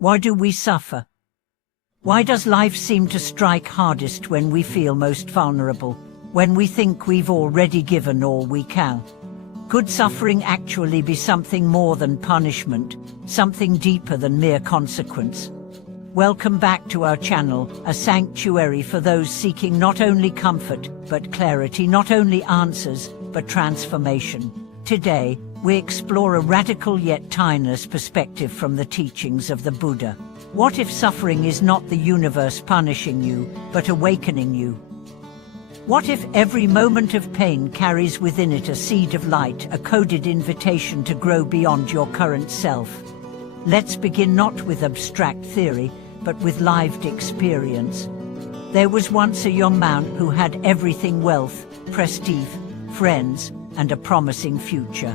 Why do we suffer? Why does life seem to strike hardest when we feel most vulnerable, when we think we've already given all we can? Could suffering actually be something more than punishment, something deeper than mere consequence? Welcome back to our channel, a sanctuary for those seeking not only comfort, but clarity, not only answers, but transformation. Today, we explore a radical yet timeless perspective from the teachings of the Buddha. What if suffering is not the universe punishing you, but awakening you? What if every moment of pain carries within it a seed of light, a coded invitation to grow beyond your current self? Let's begin not with abstract theory, but with lived experience. There was once a young man who had everything: wealth, prestige, friends, and a promising future.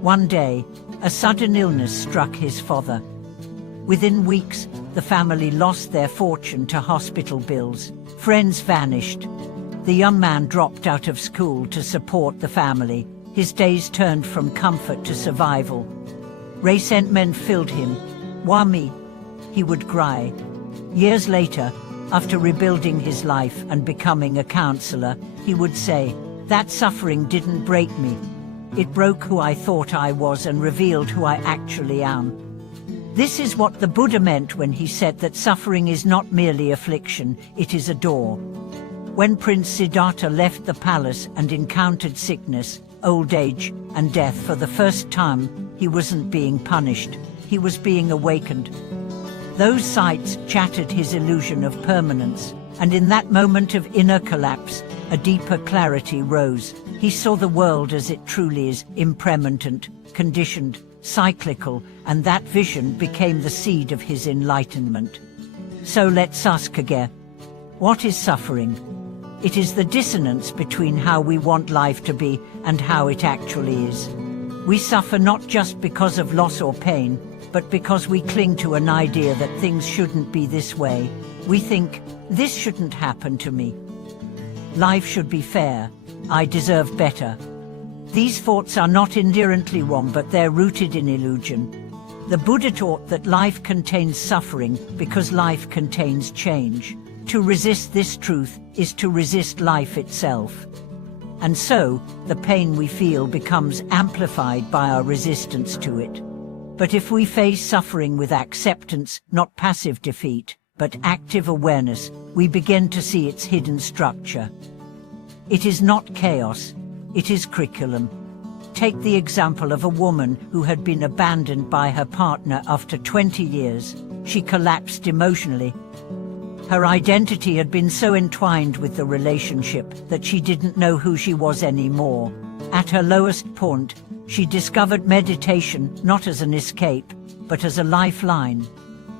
One day, a sudden illness struck his father. Within weeks, the family lost their fortune to hospital bills. Friends vanished. The young man dropped out of school to support the family. His days turned from comfort to survival. Resentment filled him. "Why me?" he would cry. Years later, after rebuilding his life and becoming a counselor, he would say, "That suffering didn't break me. It broke who I thought I was and revealed who I actually am." This is what the Buddha meant when he said that suffering is not merely affliction, it is a door. When Prince Siddhartha left the palace and encountered sickness, old age, and death for the first time, he wasn't being punished, he was being awakened. Those sights shattered his illusion of permanence, and in that moment of inner collapse, a deeper clarity rose. He saw the world as it truly is, impermanent, conditioned, cyclical, and that vision became the seed of his enlightenment. So let's ask again, what is suffering? It is the dissonance between how we want life to be and how it actually is. We suffer not just because of loss or pain, but because we cling to an idea that things shouldn't be this way. We think, this shouldn't happen to me. Life should be fair. I deserve better. These thoughts are not inherently wrong, but they're rooted in illusion. The Buddha taught that life contains suffering because life contains change. To resist this truth is to resist life itself. And so, the pain we feel becomes amplified by our resistance to it. But if we face suffering with acceptance, not passive defeat, but active awareness, we begin to see its hidden structure. It is not chaos, it is curriculum. Take the example of a woman who had been abandoned by her partner after 20 years. She collapsed emotionally. Her identity had been so entwined with the relationship that she didn't know who she was anymore. At her lowest point, she discovered meditation not as an escape, but as a lifeline.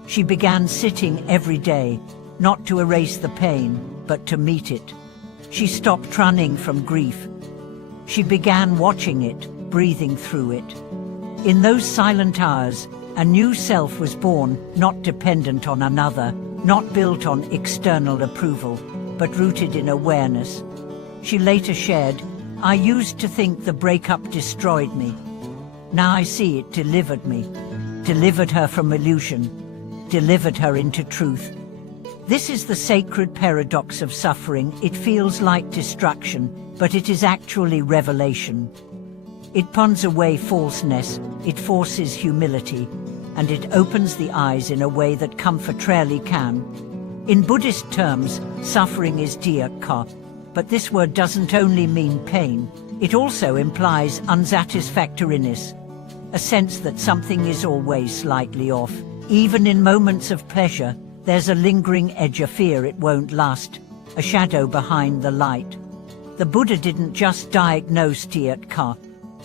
She began sitting every day, not to erase the pain, but to meet it. She stopped running from grief. She began watching it, breathing through it. In those silent hours, a new self was born, not dependent on another, not built on external approval, but rooted in awareness. She later shared, "I used to think the breakup destroyed me. Now I see it delivered me, delivered her from illusion, delivered her into truth." This is the sacred paradox of suffering. It feels like destruction, but it is actually revelation. It pulls away falseness, it forces humility, and it opens the eyes in a way that comfort rarely can. In Buddhist terms, suffering is dukkha, but this word doesn't only mean pain, it also implies unsatisfactoriness, a sense that something is always slightly off. Even in moments of pleasure, there's a lingering edge of fear it won't last, a shadow behind the light. The Buddha didn't just diagnose dukkha,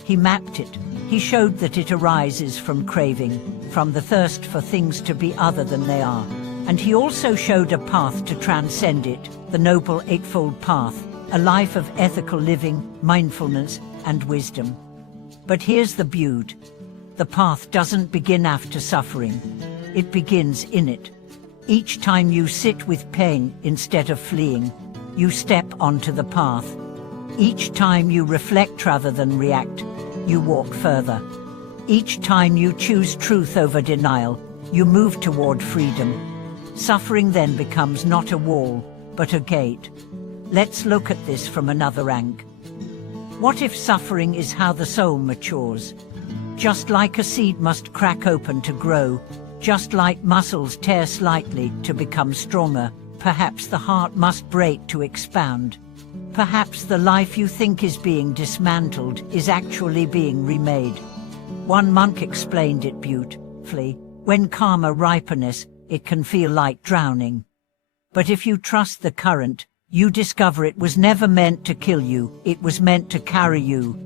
he mapped it. He showed that it arises from craving, from the thirst for things to be other than they are. And he also showed a path to transcend it, the Noble Eightfold Path, a life of ethical living, mindfulness, and wisdom. But here's the beauty. The path doesn't begin after suffering. It begins in it. Each time you sit with pain instead of fleeing, you step onto the path. Each time you reflect rather than react, you walk further. Each time you choose truth over denial, You move toward freedom. Suffering then becomes not a wall, but a gate. Let's look at this from another angle. What if suffering is how the soul matures? Just like a seed must crack open to grow, just like muscles tear slightly to become stronger, perhaps the heart must break to expand. Perhaps the life you think is being dismantled is actually being remade. One monk explained it beautifully. When karma ripens, it can feel like drowning. But if you trust the current, you discover it was never meant to kill you, it was meant to carry you.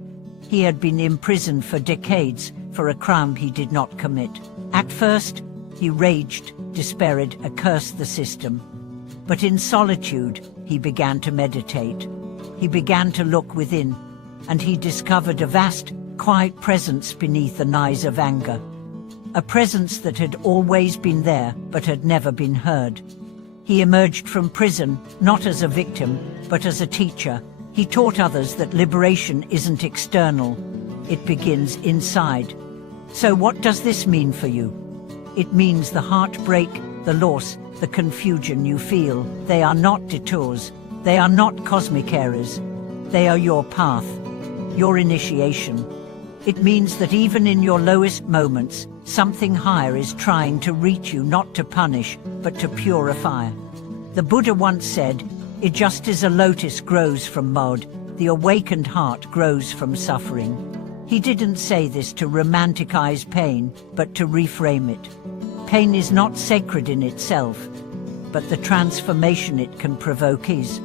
He had been imprisoned for decades for a crime he did not commit. At first, he raged, despaired, cursed the system. But in solitude, he began to meditate. He began to look within, and he discovered a vast, quiet presence beneath the noise of anger. A presence that had always been there, but had never been heard. He emerged from prison, not as a victim, but as a teacher. He taught others that liberation isn't external, it begins inside. So what does this mean for you? It means the heartbreak, the loss, the confusion you feel, they are not detours, they are not cosmic errors. They are your path, your initiation. It means that even in your lowest moments, something higher is trying to reach you, not to punish, but to purify. The Buddha once said, just as a lotus grows from mud, the awakened heart grows from suffering. He didn't say this to romanticize pain, but to reframe it. Pain is not sacred in itself, but the transformation it can provoke is.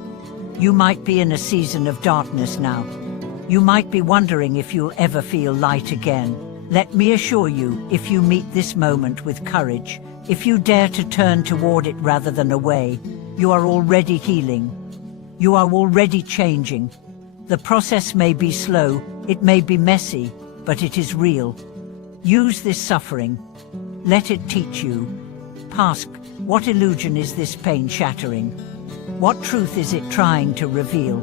You might be in a season of darkness now. You might be wondering if you'll ever feel light again. Let me assure you, if you meet this moment with courage, if you dare to turn toward it rather than away, you are already healing. You are already changing. The process may be slow, it may be messy, but it is real. Use this suffering. Let it teach you. Ask, what illusion is this pain shattering? What truth is it trying to reveal?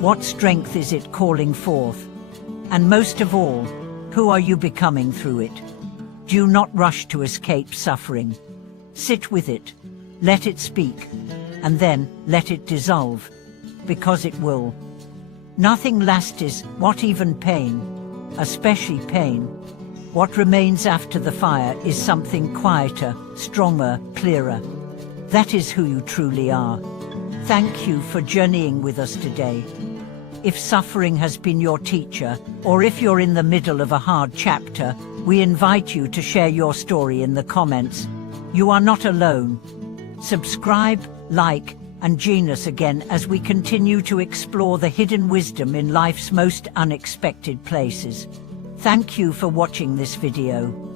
What strength is it calling forth? And most of all, who are you becoming through it? Do not rush to escape suffering. Sit with it, let it speak, and then let it dissolve, because it will. Nothing lasts, what even pain, especially pain. What remains after the fire is something quieter, stronger, clearer. That is who you truly are. Thank you for journeying with us today. If suffering has been your teacher, or if you're in the middle of a hard chapter, we invite you to share your story in the comments. You are not alone. Subscribe, like, and join us again as we continue to explore the hidden wisdom in life's most unexpected places. Thank you for watching this video.